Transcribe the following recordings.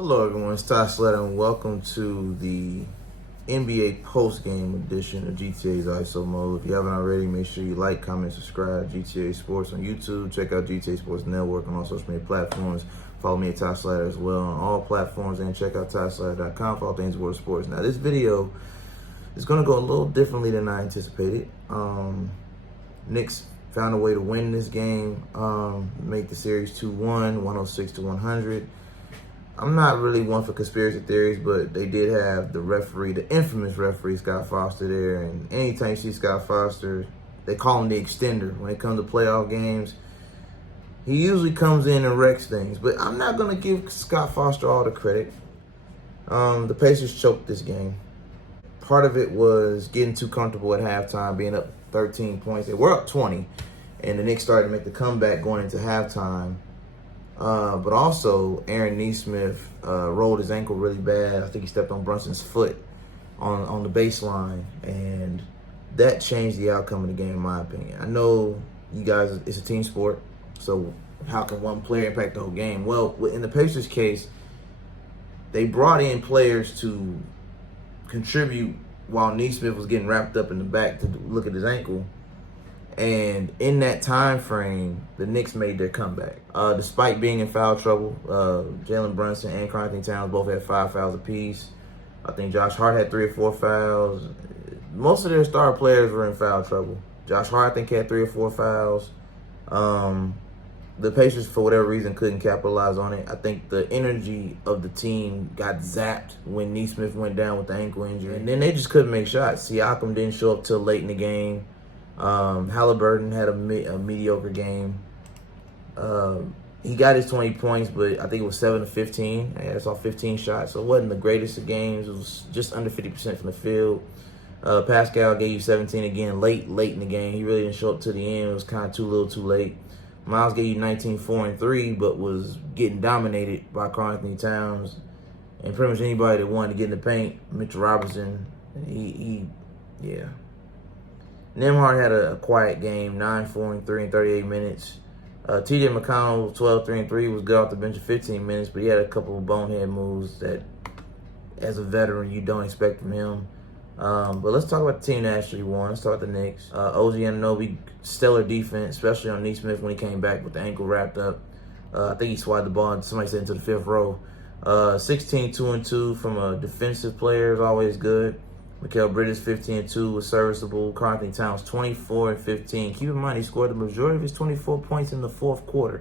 Hello everyone, it's Slatter and welcome to the NBA post-game edition of GTA's ISO Mode. If you haven't already, make sure you like, comment, subscribe. GTA Sports on YouTube. Check out GTA Sports Network on all social media platforms. Follow me at Slatter as well on all platforms, and check out tyslatter.com for all things world sports. Now this video is going to go a little differently than I anticipated. Knicks found a way to win this game, make the series 2-1, 106-100. I'm not really one for conspiracy theories, but they did have the referee, the infamous referee, Scott Foster there. And anytime you see Scott Foster, they call him the extender. When it comes to playoff games, he usually comes in and wrecks things. But I'm not going to give Scott Foster all the credit. The Pacers choked this game. Part of it was getting too comfortable at halftime, being up 13 points. They were up 20, and the Knicks started to make the comeback going into halftime. But also, Aaron Nesmith rolled his ankle really bad. I think he stepped on Brunson's foot on the baseline, and that changed the outcome of the game, in my opinion. I know you guys, it's a team sport, so how can one player impact the whole game? Well, in the Pacers' case, they brought in players to contribute while Nesmith was getting wrapped up in the back to look at his ankle. And in that time frame, the Knicks made their comeback. Despite being in foul trouble, Jalen Brunson and Karl-Anthony Towns both had 5 fouls apiece. I think Josh Hart had 3 or 4 fouls. Most of their star players were in foul trouble. Josh Hart, I think, had 3 or 4 fouls. The Pacers, for whatever reason, couldn't capitalize on it. I think the energy of the team got zapped when Nesmith went down with the ankle injury. And then they just couldn't make shots. Siakam didn't show up till late in the game. Haliburton had a mediocre game. He got his 20 points, but I think it was 7 of 15. I saw 15 shots, so it wasn't the greatest of games. It was just under 50% from the field. Pascal gave you 17 again late in the game. He really didn't show up to the end. It was kind of too little too late. Myles gave you 19, 4, and 3, but was getting dominated by Karl-Anthony Towns. And pretty much anybody that wanted to get in the paint, Mitchell Robinson, yeah. Nembhard had a quiet game, 9, 4, and 3 in 38 minutes. T.J. McConnell, 12, 3, and 3, was good off the bench in 15 minutes, but he had a couple of bonehead moves that, as a veteran, you don't expect from him. But let's talk about the team that actually won. Let's talk about the Knicks. OG Anunoby, stellar defense, especially on Nesmith when he came back with the ankle wrapped up. I think he swatted the ball, and somebody said into the 5th row. 16, 2, and 2 from a defensive player is always good. Mikal Bridges, 15-2, was serviceable. Karl-Anthony Towns, 24 and 15. Keep in mind, he scored the majority of his 24 points in the 4th quarter.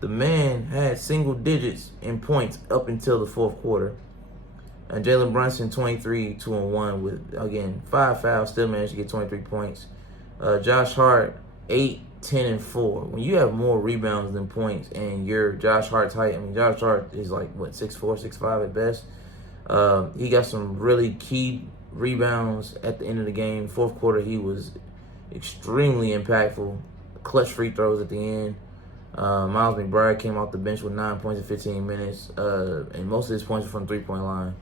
The man had single digits in points up until the 4th quarter. And Jalen Brunson, 23, 2 and 1, with, again, 5 fouls, still managed to get 23 points. Josh Hart, 8, 10, and 4. When you have more rebounds than points and you're Josh Hart's height, I mean, Josh Hart is like, what, 6'4", 6'5" at best. He got some really key rebounds at the end of the game. 4th quarter, he was extremely impactful. Clutch free throws at the end. Miles McBride came off the bench with 9 points in 15 minutes, and most of his points were from the 3-point line.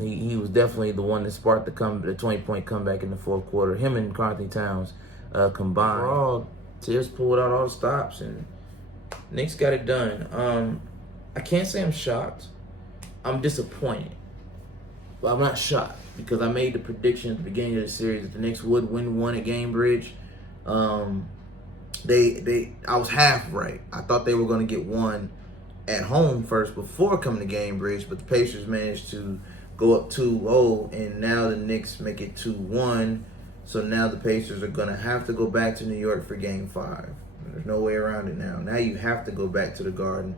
He was definitely the one that sparked the 20-point comeback in the 4th quarter. Him and Karl-Anthony Towns combined. Overall, Tibbs pulled out all the stops, and Knicks got it done. I can't say I'm shocked. I'm disappointed. Well, I'm not shocked because I made the prediction at the beginning of the series that the Knicks would win one at Gainbridge. I was half right. I thought they were going to get one at home first before coming to Gainbridge, but the Pacers managed to go up 2-0, and now the Knicks make it 2-1. So now the Pacers are going to have to go back to New York for Game 5. There's no way around it now. Now you have to go back to the Garden.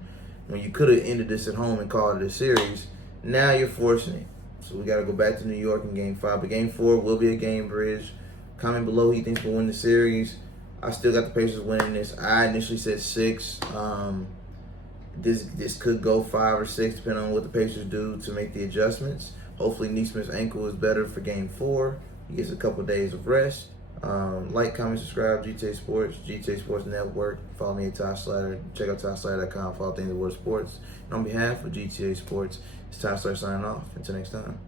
When you could have ended this at home and called it a series, now you're forcing it. So we got to go back to New York in Game 5. But Game 4 will be a Gainbridge. Comment below who you thinks will win the series. I still got the Pacers winning this. I initially said 6. This could go 5 or 6, depending on what the Pacers do to make the adjustments. Hopefully Nesmith's ankle is better for Game 4. He gets a couple days of rest. Like, comment, subscribe, GTA Sports Network. Follow me at Slatter. Check out tyslatter.com for all things in the world of sports. And on behalf of GTA Sports, it's Slatter signing off. Until next time.